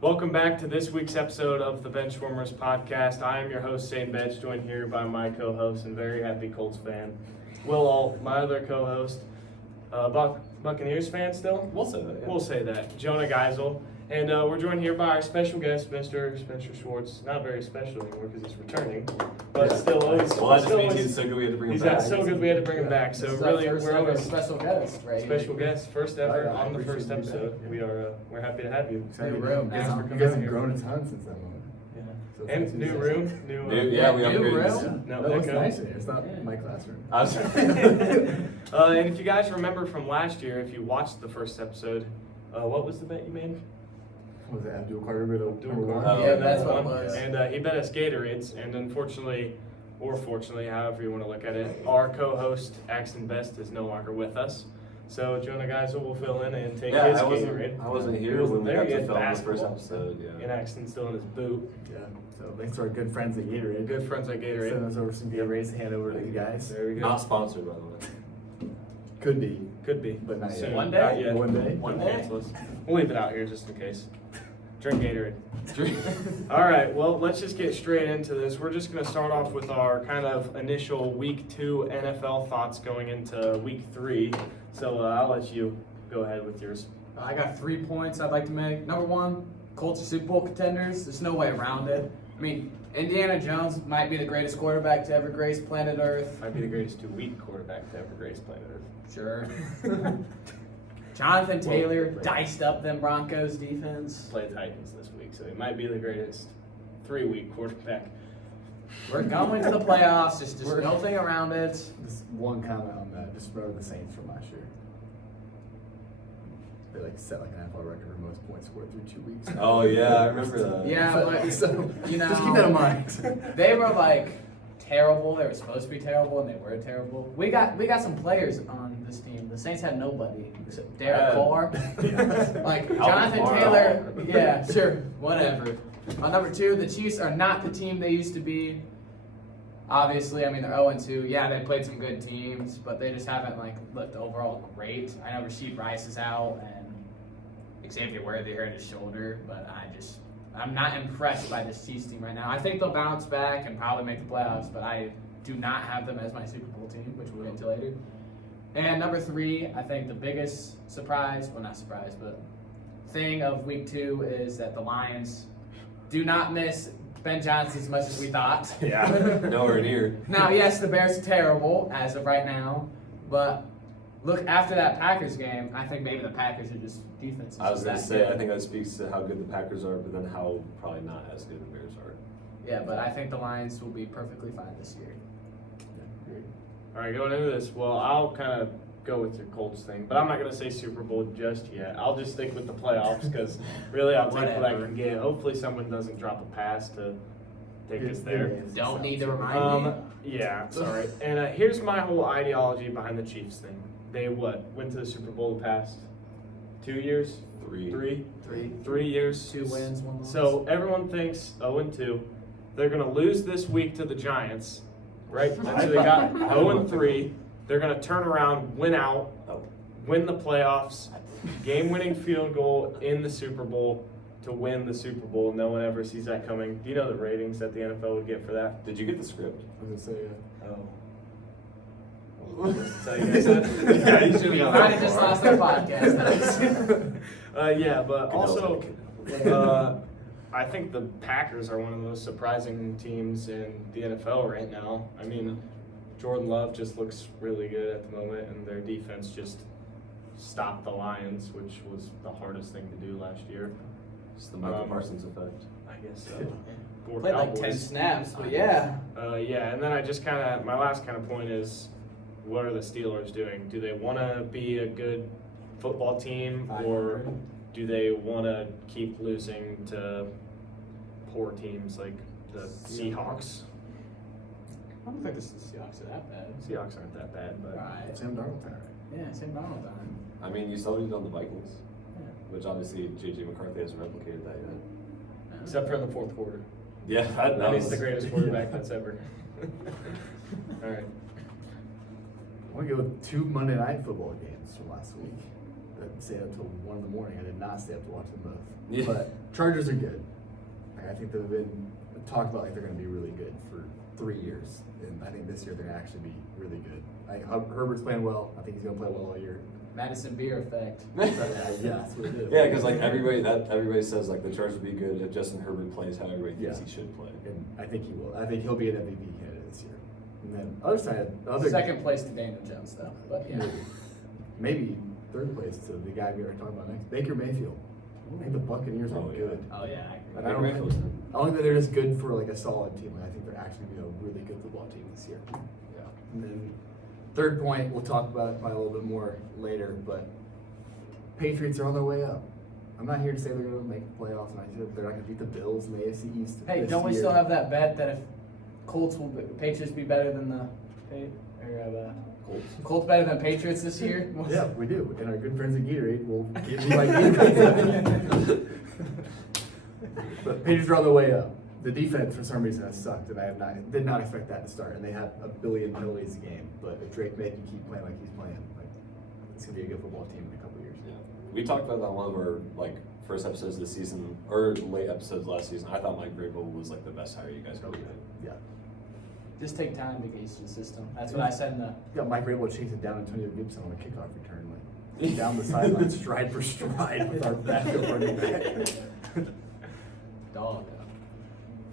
Welcome back to this week's episode of the Benchwarmers podcast. I am your host, Shane Bench, joined here by my co-host and very happy Colts fan, Will Alt, my other co-host, Buccaneers fan still? We'll say that. Yeah. We'll say that. Jonah Geisel. And we're joined here by our special guest, Mr. Spencer Schwartz. Not very special anymore because he's returning, but still always. Well, that just means he's so good we had to bring him He's back. so good we had to bring him back. So really, we're always special guest, right? special guest, first ever Oh, yeah, on the appreciate first you episode. back. We are we're happy to have you. New room. Thanks for You coming guys have here. grown a ton since that moment. Yeah. So And thanks new for room, this. new. Yeah, we New upgraded. room? No, That looks echo. nice in here. It's not Yeah. my classroom. I was And if you guys remember from last year, if you watched the first episode, what was the bet you made? Was it Abdul Carter with the number one? Oh, Yeah, that's number what it one. was. And he bet us Gatorades, and unfortunately, or fortunately, however you want to look at it, our co-host Axton Best is no longer with us. So Jonah Geisel will fill in and take his I Gatorade. wasn't He here wasn't when we there, got he to had film the basketball. first episode. And Yeah. Axton's still in his boot. Yeah. So thanks to our good friends at Gatorade. Good friends at Send Gatorade. us over some Gatorades to hand over to you guys. There we go. Not sponsored, by the way. Could be. Could be, But not yet. soon. One Not day? yet. One day? One One day? cancel us. We'll leave it out here just in case. Drink Gatorade. All right, well, let's just get straight into this. We're just going to start off with our kind of initial week 2 NFL thoughts going into week 3. So I'll let you go ahead with yours. I got 3 points I'd like to make. Number one, Colts are Super Bowl contenders. There's no way around it. I mean, Indiana Jones might be the greatest quarterback to ever grace planet Earth. Might be the greatest 2-week quarterback to ever grace planet Earth. Sure. Jonathan Taylor diced up them Broncos defense. Play the Titans this week, so he might be the greatest 3-week quarterback. We're going to the playoffs. Just no thing around it. Just one comment on that. Just remember the Saints from last year. They set like an NFL record for most points scored through 2 weeks. Oh, yeah, I remember that. Yeah, but So, you know, just keep that in mind. They were terrible. They were supposed to be terrible, and they were terrible. We got some players on this team. The Saints had nobody except Derek Carr. Jonathan Kamara. Taylor. Yeah, sure, whatever. On number 2, the Chiefs are not the team they used to be. Obviously, I mean they're 0-2. Yeah, they played some good teams, but they just haven't looked overall great. I know Rasheed Rice is out and Xavier Worthy hurt his shoulder, but I'm not impressed by this Chiefs team right now. I think they'll bounce back and probably make the playoffs, but I do not have them as my Super Bowl team, which we'll get into later. And number 3, I think the biggest surprise, well not surprise, but thing of week 2 is that the Lions do not miss Ben Johnson as much as we thought. Yeah. Nowhere near. Now, yes, the Bears are terrible as of right now, but look, after that Packers game, I think maybe the Packers are just defense. I was going to say, I think that speaks to how good the Packers are, but then how probably not as good the Bears are. Yeah, but I think the Lions will be perfectly fine this year. All right, going into this, well, I'll kind of go with your Colts thing, but I'm not going to say Super Bowl just yet. I'll just stick with the playoffs because really I'll take what I can get. Hopefully someone doesn't drop a pass to take us there. Don't need to remind me. Yeah, sorry. And here's my whole ideology behind the Chiefs thing. They went to the Super Bowl the past 2 years? 3. 3 years. 2 wins, 1 loss. So everyone thinks 0-2. They're going to lose this week to the Giants, right? So they got 0-3. They're going to turn around, win out, win the playoffs, game-winning field goal in the Super Bowl to win the Super Bowl. No one ever sees that coming. Do you know the ratings that the NFL would get for that? Did you get the script? I was going to say, Oh. Well, tell you guys that. Yeah, you should We have might have just lost our podcast. Yeah, but also, I think the Packers are one of the most surprising teams in the NFL right now. I mean, Jordan Love just looks really good at the moment, and their defense just stopped the Lions, which was the hardest thing to do last year. It's the Michael Parsons effect. I guess so. Poor Played Cowboys. 10 snaps, but yeah. Yeah, and then I just my last kind of point is, what are the Steelers doing? Do they want to be a good football team, or do they want to keep losing to poor teams like the Seahawks? I don't think the Seahawks are that bad. Seahawks aren't that bad, but Right. Sam Darnold time. Yeah, Sam Donald time. I mean, you saw what he did on the Vikings, Yeah. which obviously J.J. McCarthy hasn't replicated that yet. except for in the fourth quarter. Yeah, That he's the greatest quarterback that's ever. All right. I want to go with 2 Monday Night Football games from last week. stayed up till 1 in the morning. I did not stay up to watch them both. Yeah. But Chargers are good. Like, I think they've been talked about like they're going to be really good for 3 years, and I think this year they're going to actually be really good. Herbert's playing well. I think he's going to play well all year. Madison Beer effect. Yeah, that's what it is. Yeah, because like everybody says like the Chargers will be good if Justin Herbert plays how everybody thinks he should play. And I think he will. I think he'll be an MVP candidate this year. And then other side, Second place to Daniel Jones though, but yeah. maybe third place to the guy we were talking about next, Baker Mayfield. I think the Buccaneers are good. Oh yeah, But I don't think they're just good for like a solid team. Like, I think they're actually going to be a really good football team this year. Yeah. And then third point, we'll talk about it probably a little bit more later, but Patriots are on their way up. I'm not here to say they're going to make the playoffs, and they're not going to beat the Bills in the AFC East. Hey, this don't we year. still have that bet that if Patriots be better than the Colts better than Patriots this year? Yeah, we do. And our good friends at Gatorade will give you like Gatorade. But Patriots are on the way up. The defense, for some reason, has sucked, and I did not expect that to start. And they have 1 billion penalties a game. But if Drake May can keep playing like he's playing, like, it's gonna be a good football team in a couple years. Yeah. We talked about that on one of our like first episodes of the season or late episodes last season. I thought Mike Vrabel was like the best hire you guys could do. Yeah. Just take time to get used to the system. That's what I said in the. You got Mike Vrabel chasing down Antonio Gibson on a kickoff return, like down the sideline, stride for stride with our backup running back. Dog.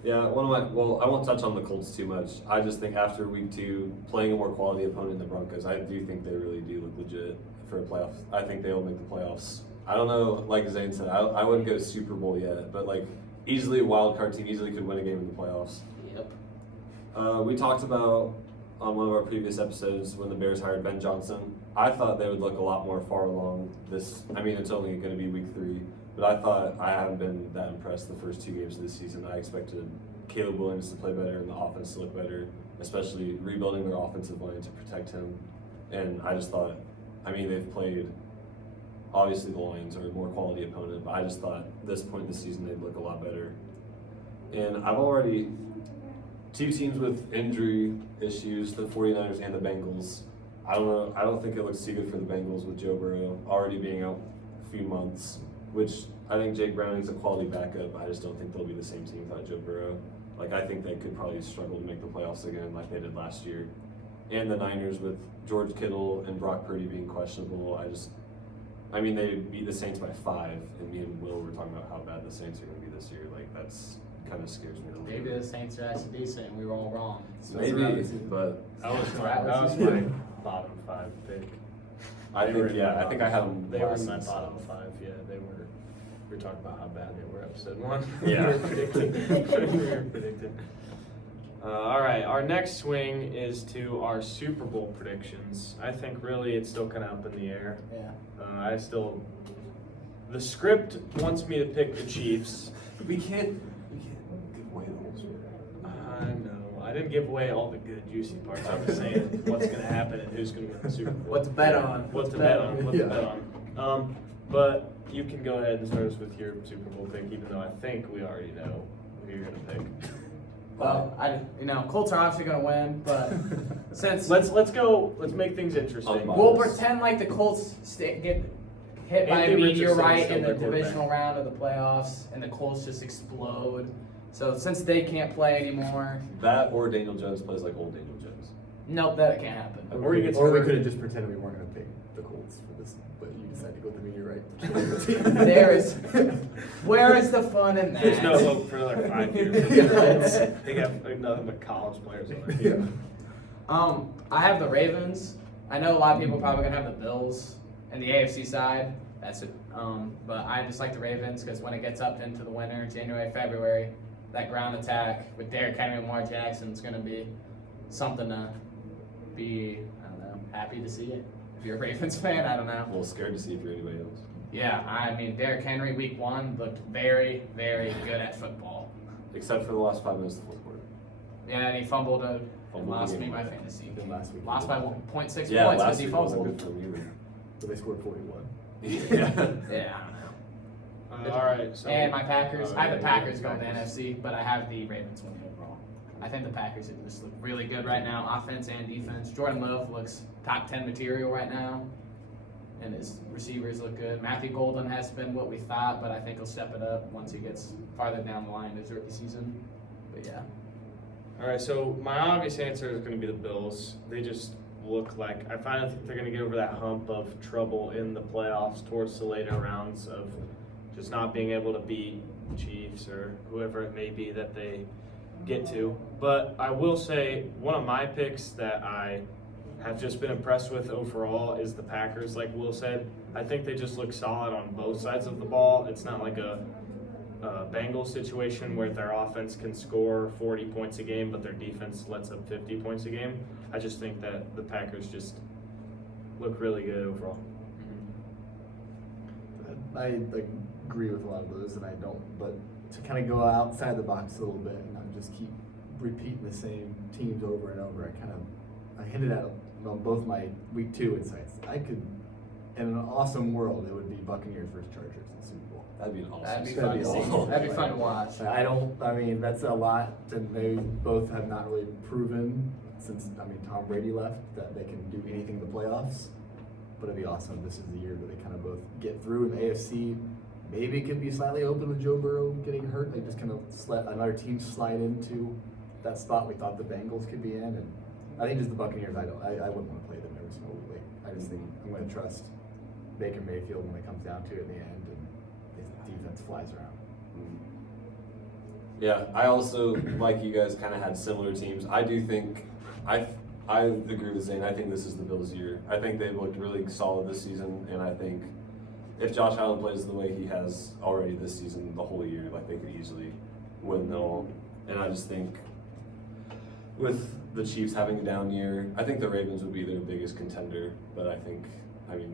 Yeah, I won't touch on the Colts too much. I just think after week 2, playing a more quality opponent in the Broncos, I do think they really do look legit for a playoff. I think they'll make the playoffs. I don't know, like Zane said, I wouldn't go Super Bowl yet, but like easily a wild card team, easily could win a game in the playoffs. Yep. We talked about on one of our previous episodes when the Bears hired Ben Johnson. I thought they would look a lot more far along this. I mean, it's only going to be week 3. But I haven't been that impressed the first 2 games of this season. I expected Caleb Williams to play better and the offense to look better, especially rebuilding their offensive line to protect him. And I just thought, I mean, they've played, obviously the Lions are a more quality opponent, but I just thought at this point in the season they'd look a lot better. And I've already, 2 teams with injury issues, the 49ers and the Bengals. I don't know, I don't think it looks too good for the Bengals with Joe Burrow already being out a few months. Which I think Jake Browning's a quality backup. I just don't think they'll be the same team without Joe Burrow. Like, I think they could probably struggle to make the playoffs again like they did last year. And the Niners with George Kittle and Brock Purdy being questionable. I mean, they beat the Saints by 5, and me and Will were talking about how bad the Saints are going to be this year. Like, that's kind of scares me a little bit. Maybe the Saints are actually decent and we were all wrong. Maybe, but That was my bottom 5 pick. I think I had them. They were last in my season. bottom 5. Yeah, they were. We were talking about how bad they were episode 1. Yeah. We were predicting. All right, our next swing is to our Super Bowl predictions. I think really it's still kind of up in the air. Yeah. The script wants me to pick the Chiefs. We can't give away the whole story. I know. I didn't give away all the good juicy parts. I'm just saying what's going to happen and who's going to win the Super Bowl. What to bet on? What to bet on. But you can go ahead and start us with your Super Bowl pick, even though I think we already know who you're going to pick. Well, Colts are obviously going to win, but since Let's make things interesting. we'll pretend like the Colts get hit by a Anthony meteorite Richardson in the is still their divisional round of the playoffs, and the Colts just explode. So since they can't play anymore, That or Daniel Jones plays like old Daniel Jones. nope, that can't happen. Or he gets we hurt. could have just pretended we weren't going to pick the Colts for this, but you decided to go with the meteorite. Where is the fun in that? There's no hope for another 5 years. They have nothing but college players on their team. I have the Ravens. I know a lot of people are probably gonna have the Bills and the AFC side. That's it. But I just like the Ravens because when it gets up into the winter, January, February, that ground attack with Derrick Henry and Lamar Jackson is gonna be something to be, I don't know, happy to see it. If you're a Ravens fan, I don't know. A little scared to see if you're anybody else. Yeah, I mean, Derrick Henry week 1 looked very, very good at football. Except for the last 5 minutes of the fourth quarter. Yeah, and he fumbled and Fumbled lost the me game. my fantasy. Then last week. Lost by 1.6 points because last he week wasn't fumbled. good for me either. But they scored 41. Yeah. Yeah, I don't know. All right. So, And my Packers, I have the yeah, Packers going to NFC, but I have the Ravens winning overall. I think the Packers just look really good right now, offense and defense. Jordan Love looks top 10 material right now. and his receivers look good. Matthew Golden has been what we thought, but I think he'll step it up once he gets farther down the line in his rookie season. But yeah. All right, so my obvious answer is going to be the Bills. They just look like, I finally think they're going to get over that hump of trouble in the playoffs towards the later rounds of just not being able to beat Chiefs or whoever it may be that they get to. But I will say one of my picks that I have just been impressed with overall is the Packers. Like Will said, I think they just look solid on both sides of the ball. It's not like a Bengals situation where their offense can score 40 points a game, but their defense lets up 50 points a game. I just think that the Packers just look really good overall. I agree with a lot of those, and I don't. But to kind of go outside the box a little bit and not just keep repeating the same teams over and over, I hinted at on both my week 2 insights. I could, in an awesome world, it would be Buccaneers versus Chargers in the Super Bowl. That'd be an awesome. That'd be Super fun to Bowl. see. That'd be fun to watch. That's a lot, and they both have not really proven since, Tom Brady left that they can do anything in the playoffs. But it'd be awesome if this is the year that they kind of both get through. And the AFC maybe could be slightly open with Joe Burrow getting hurt. They just kind of let another team slide into that spot we thought the Bengals could be in. And I think just the Buccaneers, I wouldn't want to play them every single week. I just think I'm going to trust Baker Mayfield when it comes down to it in the end, and his defense flies around. Yeah, I also, like you guys, kind of had similar teams. I do think, I agree with Zane. I think this is the Bills' year. I think they've looked really solid this season, and I think if Josh Allen plays the way he has already this season, the whole year, like they could easily win them all. And I just think with the Chiefs having a down year, I think the Ravens would be their biggest contender. But I think,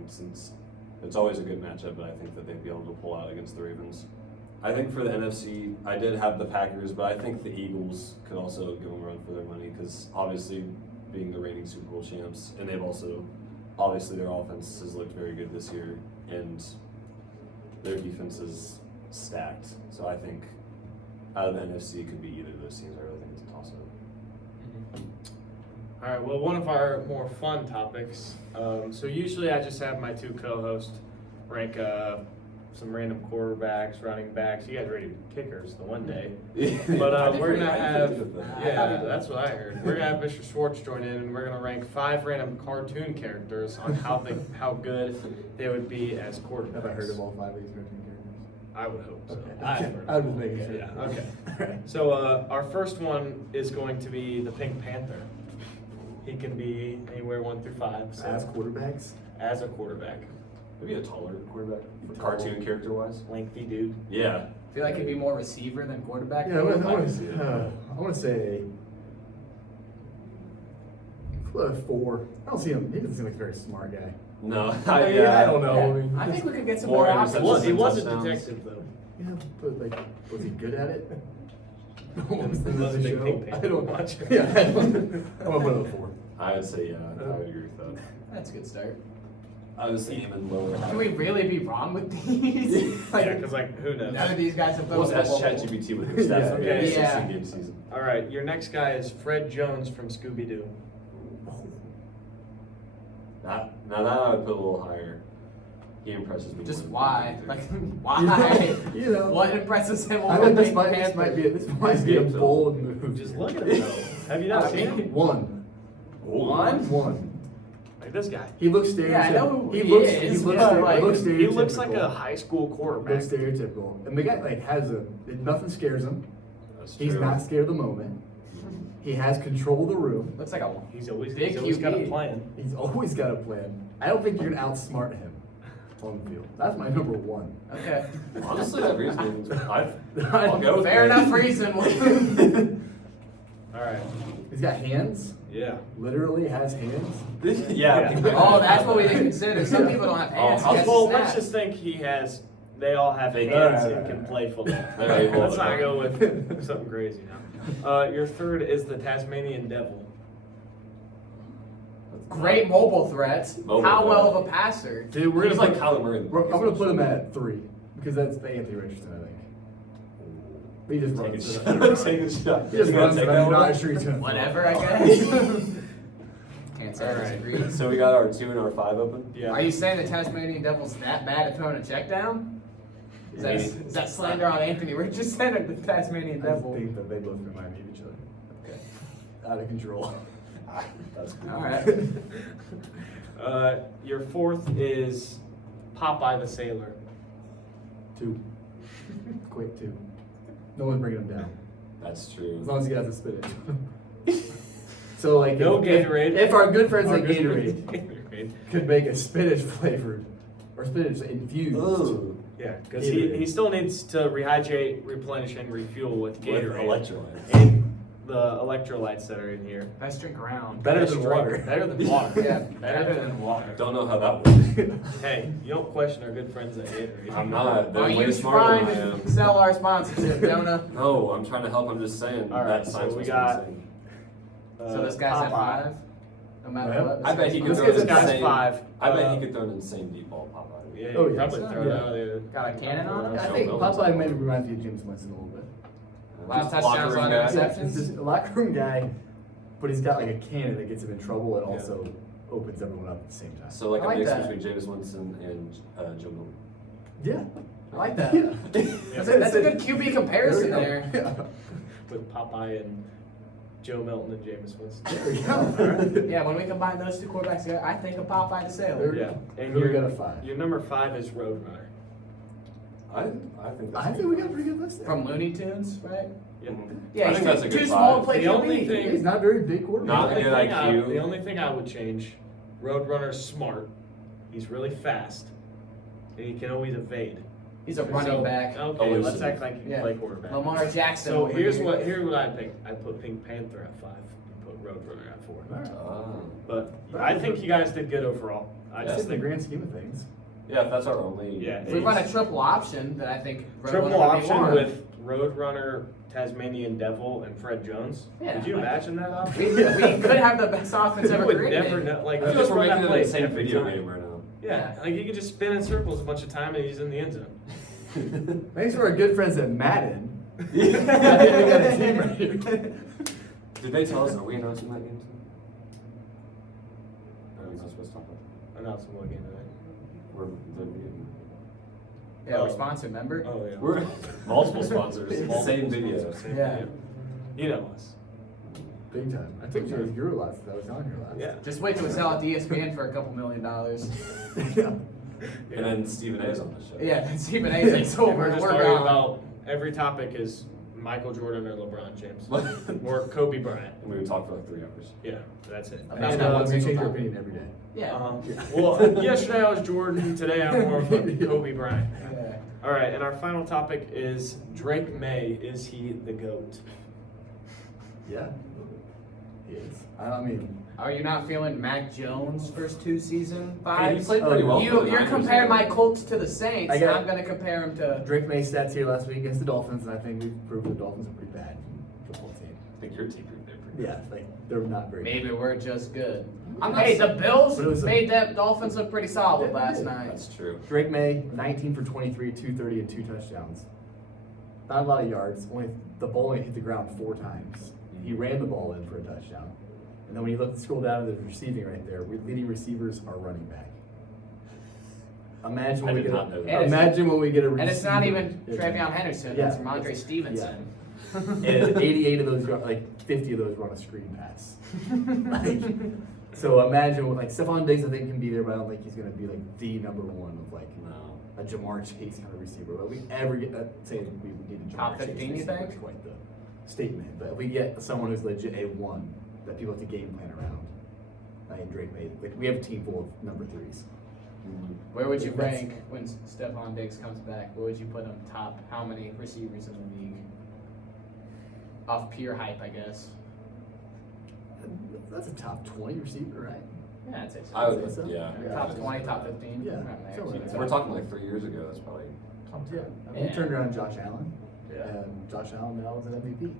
since it's always a good matchup, but I think that they'd be able to pull out against the Ravens. I think for the NFC, I did have the Packers, but I think the Eagles could also give them a run for their money because obviously being the reigning Super Bowl champs, and they've also, obviously their offense has looked very good this year, and their defense is stacked. So I think out of the NFC, it could be either of those teams. I really think it's a toss-up. All right, well, one of our more fun topics. So usually I just have my 2 co-hosts rank some random quarterbacks, running backs. You guys ready to be kickers the one day. But we're going to have, that's what I heard. We're going to have Mr. Schwartz join in, and we're going to rank 5 random cartoon characters on how good they would be as quarterbacks. Have I heard of all 5 of these cartoon characters? I would hope so. Okay. I was making sure. Yeah, okay. So our first one is going to be the Pink Panther. He can be anywhere 1 through 5. So As quarterbacks? as a quarterback. Maybe a taller quarterback, cartoon character-wise. Lengthy dude. Yeah. I feel like he'd be more receiver than quarterback. Yeah, I want to say 4. I don't see him. He doesn't seem like a very smart guy. No. I don't know. Yeah, I think we could get some More more interceptions. options. He was a touchdowns. detective though. Yeah, but was he good at it? He was a big Pink Panther I don't watcher. Yeah, I'm gonna put it at 4. I would say, I would agree with that. That's a good start. I was aiming lower. Can we really be wrong with these? Yeah, because who knows? None of these guys have Let's been ask ChatGPT with their stats. Yeah, okay. Yeah. 16-game season. All right, your next guy is Fred Jones from Scooby-Doo. Now that I would put a little higher. He impresses me. Just more why? than Like, Panther. why? You know. What impresses him I over think this Pink might Panther? be a bold move. Just look at him though. Have you not seen him? One. One? Like this guy. He looks stereotypical. Yeah, I know who he looks, is, He looks, but, stereotypical. like, He looks like a Stereotypical. high school Looks quarterback. stereotypical. And the guy has nothing scares him. That's He's true. not scared of the moment. He has control of the room. Looks like a He's always Big got a QB. plan. He's always got a plan. I don't think you're gonna outsmart him on the field. That's my number 1. okay. Honestly, that reasoning, I'll go with Fair that. enough reason. All right. He's got hands. Yeah. Literally has hands. Yeah. Oh, that's what we didn't consider. Some people don't have hands. Oh, He has Well, snaps. let's just think they all have They- hands Alright, and can alright, play football. Alright, well, Let's not go with something crazy now. Your third is the Tasmanian Devil. Great mobile threats. Mobile How threat. well of a passer? Dude, we're He's gonna like Kyler Murray. I'm gonna put him at 3 because that's the Anthony Richardson, I think. He just Take a runs. shot. Take a shot. He just You gonna runs, take but that I'm one? not sure he's gonna. Whatever, I guess. Can't can't say All I right. disagree. So we got our 2 and our 5 open. Yeah. Are you saying the Tasmanian Devil's that bad at throwing a check down? Is that slander on Anthony Richardson or the Tasmanian I Devil? think that they both remind me of each other. Okay. Out of control. That's cool. All right. Your fourth is Popeye the Sailor. 2. Quick 2. No one's bringing him down. That's true. As long as he has a spinach. So like No Gatorade. If our good friends Our at good Gatorade friends at Gatorade. could make a spinach flavored or spinach infused Ooh. Yeah, because Gatorade. he still needs to rehydrate, replenish, and refuel with With Gatorade. electrolytes. And the electrolytes that are in here. Best drink around. Better Best than drink. water. Better than water. Yeah, better than water. Don't know how that works. Hey, you don't question our good friends at Gatorade. I'm not. They're Are way you smarter trying than I to am. sell our sponsorship, Jonah? No, I'm trying to help. I'm just saying. All right, that so science we was got- insane. So this guy's at Popeye. 5? No matter Yeah. what? I bet he could This throw guy's an a guy's insane. 5. I bet he could throw an insane deep ball, Popeye. Yeah, Oh, you yeah. probably throw it Yeah. out there. Got a cannon on him? I think Popeye maybe reminds me of James Winston a little bit. Lot of Just touchdowns, locker room lot of guy. interceptions. He's just a locker room guy, but he's got like a cannon that gets him in trouble and Yeah. also opens everyone up at the same time. So like I a like mix that. between James Winston and Joe Milton. Yeah. I like that. Yeah. That's a good QB comparison there. Yeah. With Popeye and Joe Milton and Jameis Winston. There we All go. right. Yeah, when we combine those two quarterbacks together, I think of Popeye the Sailor. Yeah. And Who we your, got a 5? your number 5 is Roadrunner. I think that's I think we got a pretty good list there. From Looney Tunes, right? Yeah. Yeah, I he's think that's a too good small to 5. play The only QB. thing- He's not a very big quarterback. Not The only good thing IQ. the only thing I would change, Roadrunner's smart. He's really fast. And he can always evade. He's a running So, back. Okay, Elusive. let's act like he can Yeah. play quarterback. Lamar Jackson. So over here's here. what I pick. I put Pink Panther at 5. You put Roadrunner at 4. All right. But I think you guys did good overall. I Yeah. Just just in the think grand scheme of things. Yeah, if that's our only. Yeah. If we run a triple option, then I think triple Roadrunner would be option one. with Roadrunner, Tasmanian Devil, and Fred Jones. Yeah. Could you imagine that option? We could have the best offense You ever would created. never know. Like, I you feel like just we're run that making it play the same every video time. game right now. Yeah, like you could just spin in circles a bunch of time and he's in the end zone. Thanks for our good friends at Madden. I think we Yeah. got a team right here. Did they tell us? Are we announcing that game too? Or are we not supposed to talk about Announce what game today. that? We're the video. Yeah, we're Oh. sponsored, remember? Oh yeah. We're multiple sponsors. Multiple Same video. sponsors, same Yeah. video. You know us. Big time. I took you as your last. I was on your last. Yeah. Just wait till we sell it to ESPN for a couple $1 million. Yeah. And then Stephen A is on the show. Yeah, and Stephen A. takes And over. we're just We're arguing gone. about every topic is Michael Jordan or LeBron James or Kobe Bryant. And we would talk for like 3 hours. Yeah, that's it. About And that one we single change our topic. opinion every day. Yeah. Well, yesterday I was Jordan. Today I'm more of a Kobe Bryant. Yeah. All right, and our final topic is Drake May. Is he the GOAT? Yeah. He is. I mean, Are you not feeling Mac Jones' first 2 season Hey, he vibes? played pretty well. for the You're Niners, comparing though. my Colts to the Saints. I got- I'm going to compare him to. Drake May stats here last week against the Dolphins, and I think we've proved the Dolphins are pretty bad football team. I think your team proved it pretty Yeah, like they're not very. Maybe we're just good. I'm not Hey, the Bills But it was a- made that Dolphins look pretty solid Yeah, they last did. night. That's true. Drake May, 19 for 23, 230, and 2 touchdowns. Not a lot of yards. Only the ball only hit the ground 4 times. He ran the ball in for a touchdown. And then when you scroll down to the receiving right there, leading receivers are running back. Imagine I when we did get not know a, that. imagine when we get a receiver. And it's not even Yeah. Travion Henderson, Yeah. it's Ramondre Stevenson. And 88 of those, like 50 of those were on a screen pass. Like, so imagine what, like Stephon Diggs, I think can be there, but I don't think he's going to be like the number 1 of like No. a Jamar Chase kind of receiver. But we ever get that, say we need a Jamar Top Chase 15, you receiver, think? That's quite the statement. But if we get someone who's legit a 1 that people have to game plan around, I think Drake made. Like we have a team full of number 3s. Where would you That's- rank when Stephon Diggs comes back? Where would you put him top? How many receivers in the league? Off pure hype, I guess. That's a top 20 receiver, right? Yeah, I'd say so. I would, I'd say so. yeah. Yeah. Top 20, top 15. Yeah, around there. somewhere If there. we're talking like 3 years ago, that's probably top 10. Yeah. I mean, Yeah. He turned around Josh Allen. Yeah. And Josh Allen now is an MVP.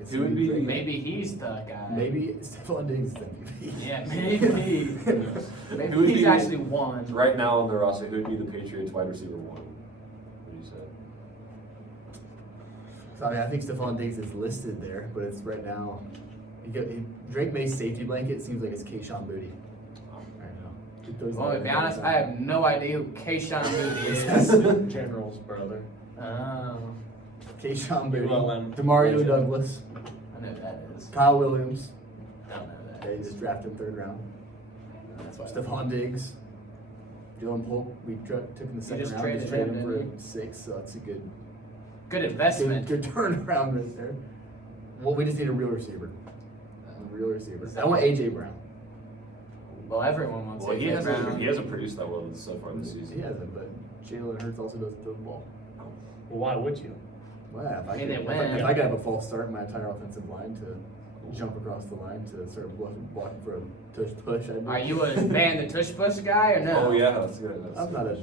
It's Who would be- Drake. Maybe he's the guy. Maybe Stephon Diggs is MVP. Yeah, maybe. Maybe Who would he's be- actually one. Right now on the roster, who would be the Patriots wide receiver 1? What do you say? So I mean, I think Stephon Diggs is listed there, but it's right now Drake May's safety blanket seems like it's Keyshawn Booty. I don't know. Get those Well, to be honest, I have no idea who Keyshawn Moody is. General's brother. Oh, Keyshawn Booty. ULM. Demario legend. Douglas. I know who that is. Kyle Williams. I don't know who that They is. just drafted him 3rd round. That's why. Stephon Diggs. Dylan Polk, we took in the 2nd just round. traded Just traded him, him didn't for 6, so that's a good Investment. Good turnaround right there. Well, we just need a real receiver. A real receiver. Is I that- want AJ Brown. Well, everyone wants Well, AJ Brown. he hasn't produced that well so far this season. He hasn't, but Jalen Hurts also doesn't throw the ball. Well, why would you? Well, if I, Hey, could, they if, win. I could have a false start in my entire offensive line to jump across the line to start blocking for a tush push, I'd be. Are you a ban the tush push guy or no? Oh yeah, that's good. I'm not a.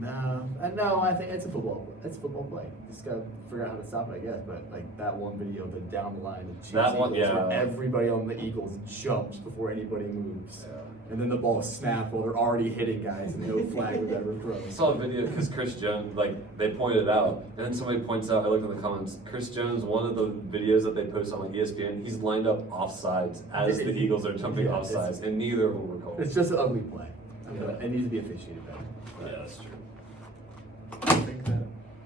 No, I think it's a football play. Just gotta figure out how to stop it, I guess. But like that one video, the down the line, the Chiefs That one, Eagles, yeah. where everybody on the Eagles jumps before anybody moves, and then the ball is snapped while they're already hitting guys, and no flag was ever I thrown. saw a video because Chris Jones, like, they pointed out, and then somebody points out, I looked in the comments, Chris Jones, one of the videos that they post on like ESPN, he's lined up offsides as the Eagles are jumping Yeah, offsides, and neither of them were called. It's just an ugly play. Yeah. It needs to be officiated better. Yeah, that's true.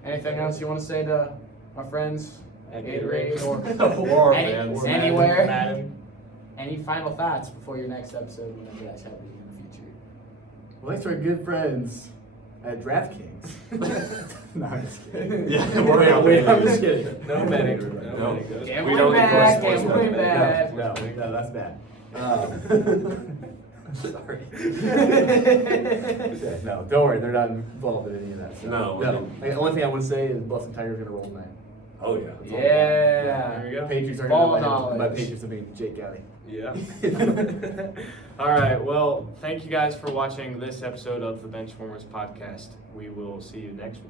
Anything else you want to say to our friends at Gatorade or Or any- fans. anywhere? Madden. Any final thoughts before your next episode, whenever you guys have it in the future? Well, thanks to our good friends at DraftKings. No, I'm just kidding. Yeah, we're wait, not I'm just kidding. No betting. No. goes. Yeah, We we're don't back, endorse and sports we're betting. back. No, that's bad. Sorry. No, don't worry, they're not involved in any of that. So. No. The only thing I want to say is Boston Tigers are gonna roll tonight. Oh yeah. Yeah. There you go. Patriots are Ball gonna knowledge. my Patriots are being Jake Galley. Yeah. All right. Well, thank you guys for watching this episode of the Benchwarmers podcast. We will see you next week.